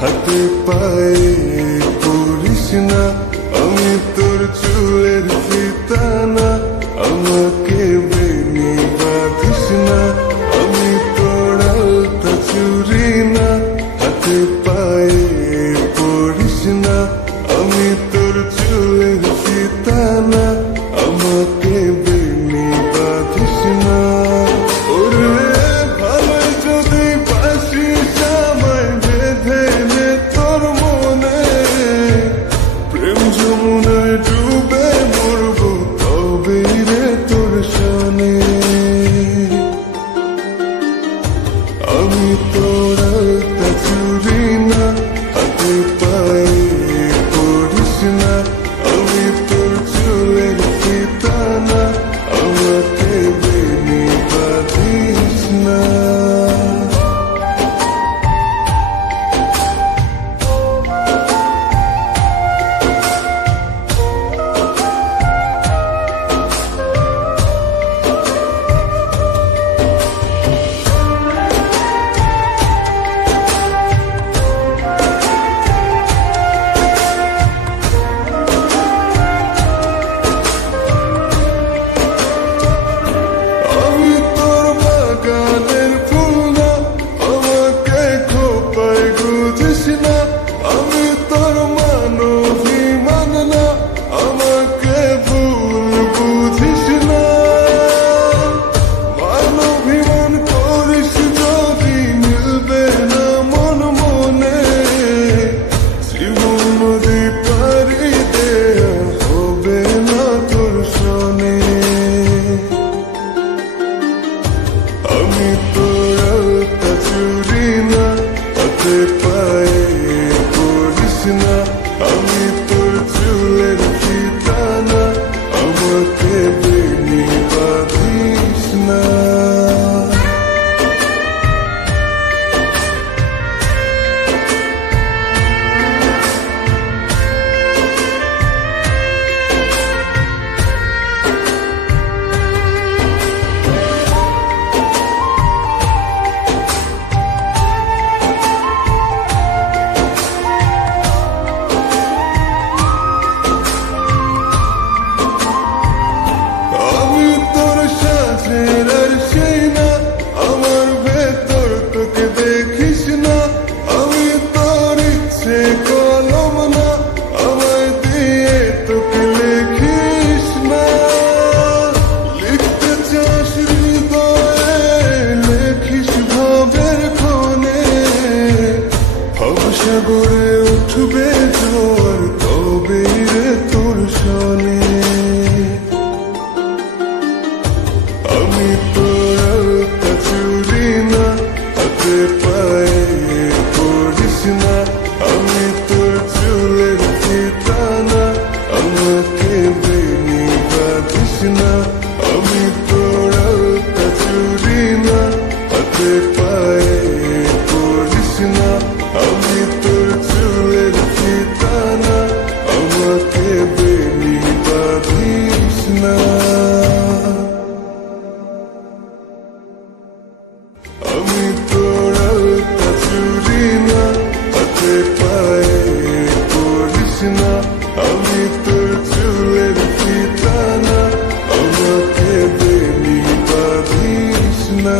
হাতে পায়ে পড়িস না, আমি তোর চুলের ফিতা না, আমাকে বেনি বাঁধিস না, আমি তোর আলতা চুরি না, হাতে পায়ে পড়িস না, আমি তোর চুলের ফিতা না, আমাকে বেনি বাঁধিস না। ওরে ভালো যদি বাসিস আমায় বেঁধে নে তোর মনে, প্রেম যমুনায় ডুবে মরবো তবে রে তোর সনে। আমি তোর আলতা চুরি না, হাতে পায়ে পড়িস না, আমি তোর চুলের ফিতা না, আমাকে বেনি বাঁধিস না। আমি তোর বাগানের ফুল না, আমাকে খোপায় গুজিস না, আমি তোর মানবিমান না, আমাকে ভুল বুঝিস না। মানবিমান করিস যদি মিলবে না মন মনে, জীবন নদী পারি দে হবে না তোর সনে। আমি তোর আলতা চুরি না, হাতে পায়ে পড়িস না, আমি তোর চুলের ফিতা না, আমাকে বেনি বাঁধিস না। আমি তোর সাজের আর সেই না, আমার ভেতর তোকে দেখিস না, আমি তোর ইচ্ছে কলম না, আমায় দিয়ে তোকে লেখিস না। লিখতে চাস হৃদয়ে লেখিস ভাবের ক্ষণে, ভবসাগরে উঠবে ঝড় তবে রে তোর সনে। আমি তোর আলতা চুরি না, হাতে পায়ে পড়িস না, আমি তোর চুলের ফিতা না, আমাকে বেনি বাঁধিস না। আমি তোর আলতা চুরি না, হাতে পায়ে পড়িস না, আমি তোর চুলের ফিতা না, আমাকে বেনি বাঁধিস না। আমি তোর আলতা চুরি না, হাতে পায়ে পড়িস না, আমি তোর চুলের ফিতা না, আমাকে বেনি বাঁধিস না।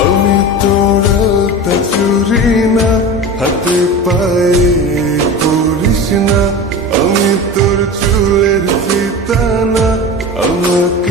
আমি তোর আলতা চুরি না, হাতে পায়ে পড়িস না, আমি তোর চুলের ফিতা না, আমাকে